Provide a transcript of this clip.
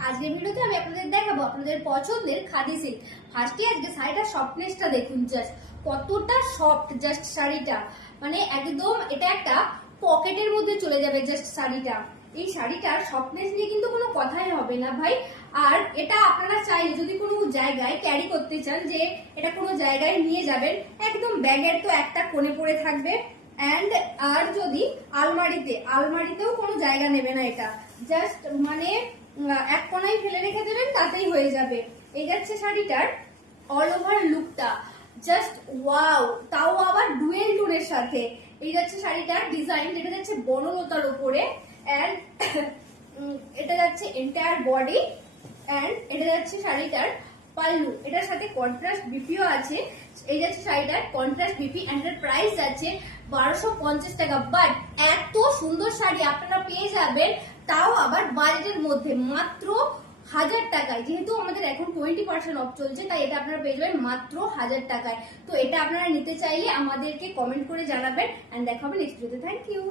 আজকের ভিডিওতে আমি আপনাদের দেখাবো আপনাদের পছন্দের খাদি সিল্ক। ফার্স্টে আজকে শাড়িটার সফটনেসটা দেখুন, জাস্ট কতটা সফট জাস্ট শাড়িটা, মানে একদম এটা একটা পকেটের মধ্যে চলে যাবে জাস্ট শাড়িটা। এই শাড়িটার সফটনেস নিয়ে কিন্তু কোনো কথাই হবে না ভাই। আর এটা আপনারা চাইলে যদি কোনো জায়গায় ক্যারি করতে চান, যে এটা কোনো জায়গায় নিয়ে যাবেন, একদম ব্যাগের তো একটা কোণে পড়ে থাকবে। আর যদি আলমারিতেও কোনো জায়গা নেবে না, এটা জাস্ট মানে এক কোণায় ফেলে রেখে দেবেন, তাতেই হয়ে যাবে। এই যাচ্ছে শাড়িটার অল ওভার লুকটা, জাস্ট ওয়াও, তাও আবার ডুয়েল টোনের সাথে। এই যাচ্ছে শাড়িটার ডিজাইন, যেটা যাচ্ছে বনলতার উপরে, এন্ড এটা যাচ্ছে এন্টায়ার বডি, এন্ড এটা যাচ্ছে শাড়িটার পাল্লু। এটার সাথে কন্ট্রাস্ট বিপিও আছে। এই যাচ্ছে শাড়িটার কন্ট্রাস্ট বিপি, এন্ড এর প্রাইস যাচ্ছে 1250 টাকা। বাট এত সুন্দর শাড়ি আপনারা পেয়ে যাবেন, তাও আবার বাজেটের মধ্যে, মাত্র 1000 টাকায়। যেহেতু আমাদের এখন 20% অফ চলছে, তাই এটা আপনারা পেয়ে যাবেন মাত্র 1000 টাকায়। তো এটা আপনারা নিতে চাইলে আমাদেরকে কমেন্ট করে জানাবেন, এন্ড দেখা হবে নেক্সট ভিডিওতে। Thank you.